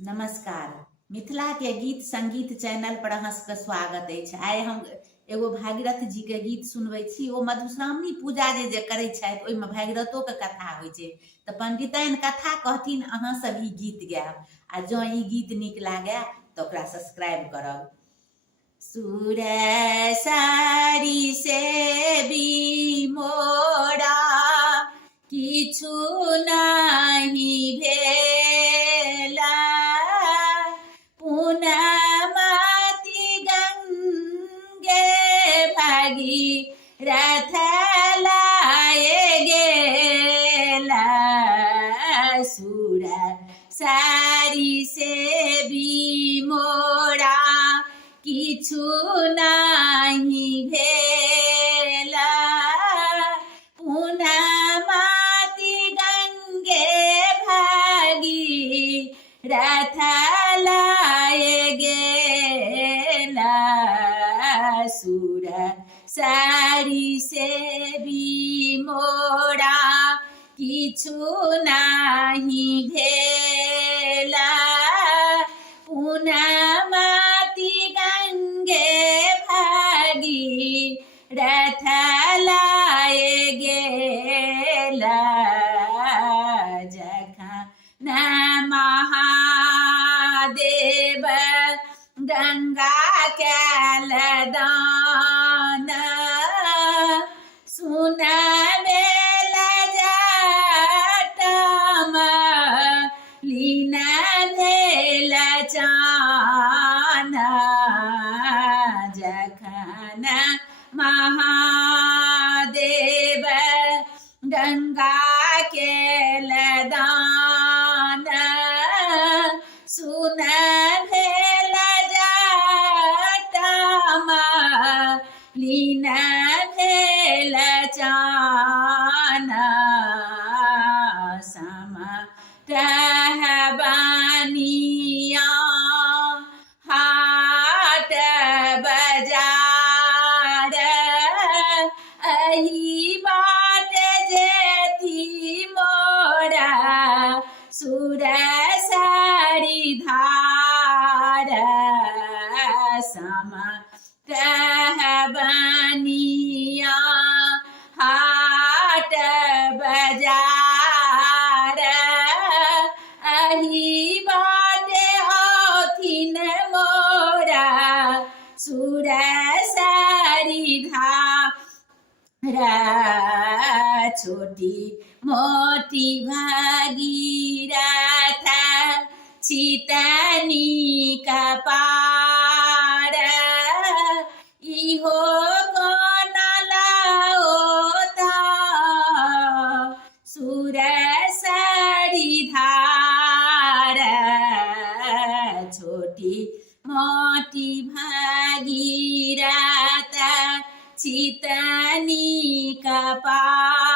नमस्कार। मिथिला के गीत संगीत चैनल पर अहाँ सबके स्वागत अछि। आइ हम एगो भागीरथ जी के गीत सुनबै छी। ओ मधुश्रावणी पूजा जे करै छथि ओहिमे भागीरथो के कथा होइ छै। तऽ पंडिताइन कथा कहथिन, अहाँ सब ई गीत गायब। आ जँ ई गीत नीक लागे तऽ ओकरा सब्सक्राइब करब। सुर सारी से भी मोरा किछु नाही भेला, पुनमति गंगे भागी रथ लाए गेला। सुर सारी से भी मोरा किछु नाही भेला, पुनमति गंगे भागी रथ लाए गेला। सुर सारी से भी मोरा किछु नाही भेला, पुनमति गंगे भागी रथ लाए गेला। जखन महादेव गंगा कैल दान, सुनबेल जटाम लीन भेल चान। जखन महादेव गंगा कैल दान, सुनबेल जटाम लीन भेल चान। समटहबनिया हाट बजार, एही बाट जेती मोरा सुर सारी धार। समटहबनिया हाट बजार, एही बाटे औथिन मोरा सुर सारी धार। छोटी मोटी भागीरथ छितनी कपार, इहो कोन लाओता सुर सारी धार। छोटी मोटी भागीरथ छितनी कपार,